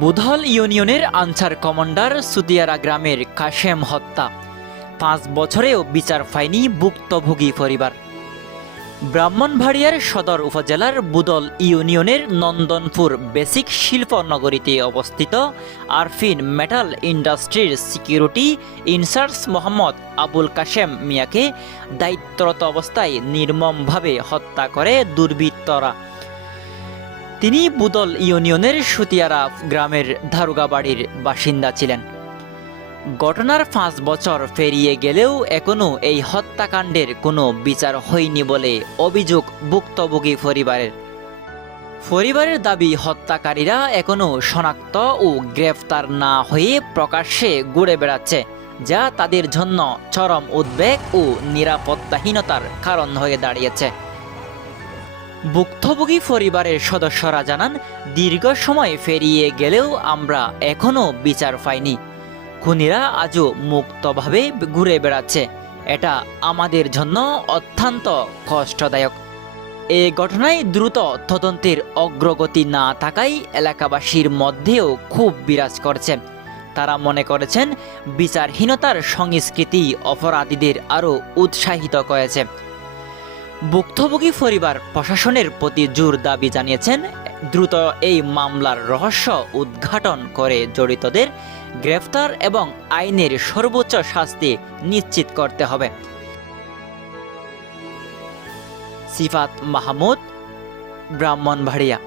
বুধল ইউনিয়নের answer commander সুদিয়ারা গ্রামের কাশেম হত্যা, 5 বছরেও বিচার পায়নি ভুক্তভোগী পরিবার। ব্রাহ্মণবাড়িয়ার সদর উপজেলার বুদল ইউনিয়নের নন্দনপুর বেসিক শিল্প নগরীতে অবস্থিত আরফিন মেটাল ইন্ডাস্ট্রির সিকিউরিটি ইনচার্জ মোহাম্মদ আবুল কাশেম মিয়াকে দায়িত্বরত অবস্থায় নির্মমভাবে হত্যা করে দুর্বৃত্তরা। তিনি বুদল ইউনিয়নের সুতিয়ারা গ্রামের দারোগাবাড়ির বাসিন্দা ছিলেন। ঘটনার 5 বছর পেরিয়ে গেলেও এখনও এই হত্যাকাণ্ডের কোনো বিচার হয়নি বলে অভিযোগ ভুক্তভোগী পরিবারের দাবি, হত্যাকারীরা এখনও শনাক্ত ও গ্রেফতার না হয়ে প্রকাশ্যে ঘুরে বেড়াচ্ছে, যা তাদের জন্য চরম উদ্বেগ ও নিরাপত্তাহীনতার কারণ হয়ে দাঁড়িয়েছে। ভুক্তভোগী পরিবারের সদস্যরা জানান, দীর্ঘ সময় পেরিয়ে গেলেও আমরা এখনও বিচার পাইনি। খুনিরা আজও মুক্তভাবে ঘুরে বেড়াচ্ছে। এটা আমাদের জন্য অত্যন্ত কষ্টদায়ক। এই ঘটনায় দ্রুত তদন্তের অগ্রগতি না থাকায় এলাকাবাসীর মধ্যেও ক্ষোভ বিরাজ করছে। তারা মনে করেছেন, বিচারহীনতার সংস্কৃতি অপরাধীদের আরও উৎসাহিত করেছে। ভুক্তভোগী পরিবার প্রশাসনের প্রতি জোর দাবি জানিয়েছেন, দ্রুত এই মামলার রহস্য উদ্ঘাটন করে জড়িতদের গ্রেফতার এবং আইনের সর্বোচ্চ শাস্তি নিশ্চিত করতে হবে। সিফাত মাহমুদ, ব্রাহ্মণবাড়িয়া।